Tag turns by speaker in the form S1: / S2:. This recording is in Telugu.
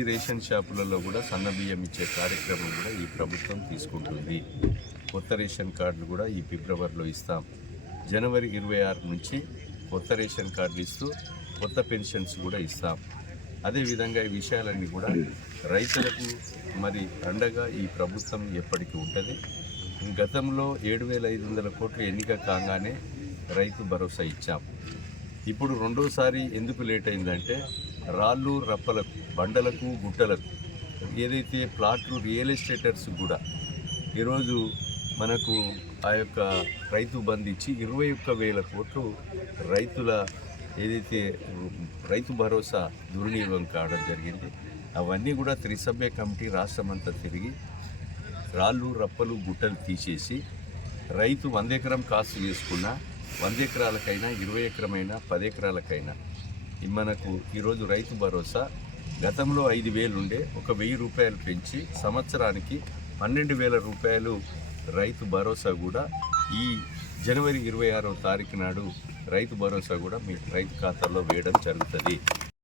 S1: ఈ రేషన్ షాపులలో కూడా సన్న బియ్యం ఇచ్చే కార్యక్రమం కూడా ఈ ప్రభుత్వం తీసుకుంటుంది. కొత్త రేషన్ కార్డులు కూడా ఈ ఫిబ్రవరిలో ఇస్తాం. జనవరి ఇరవై ఆరు నుంచి కొత్త రేషన్ కార్డులు ఇస్తూ కొత్త పెన్షన్స్ కూడా ఇస్తాం. అదేవిధంగా ఈ విషయాలన్నీ కూడా రైతులకు మరి అండగా ఈ ప్రభుత్వం ఎప్పటికీ ఉంటుంది. గతంలో ఏడు వేల ఐదు వందల కోట్లు ఎన్నిక కాగానే రైతు భరోసా ఇచ్చాం. ఇప్పుడు రెండోసారి ఎందుకు లేట్ అయిందంటే రాళ్ళు రప్పలకు బండలకు గుట్టలకు ఏదైతే ప్లాట్లు రియల్ ఎస్టేటర్స్ కూడా ఈరోజు మనకు ఆ యొక్క రైతు బంధించి ఇచ్చి ఇరవై ఒక్క వేల కోట్లు రైతుల ఏదైతే రైతు భరోసా దుర్వినియోగం కావడం జరిగింది. అవన్నీ కూడా త్రిసభ్య కమిటీ రాష్ట్రమంతా తిరిగి రాళ్ళు రప్పలు గుట్టలు తీసేసి రైతు వంద ఎకరం కాసు చేసుకున్నా వంద ఎకరాలకైనా ఇరవై ఎకరమైనా పది ఎకరాలకైనా. మనకు ఈరోజు రైతు భరోసా. గతంలో ఐదు వేలు ఉండే ఒక వెయ్యి రూపాయలు పెంచి సంవత్సరానికి పన్నెండు వేల రూపాయలు రైతు భరోసా కూడా ఈ జనవరి ఇరవై ఆరవ తారీఖు నాడు రైతు భరోసా కూడా మీ రైతు ఖాతాలో వేయడం జరుగుతుంది.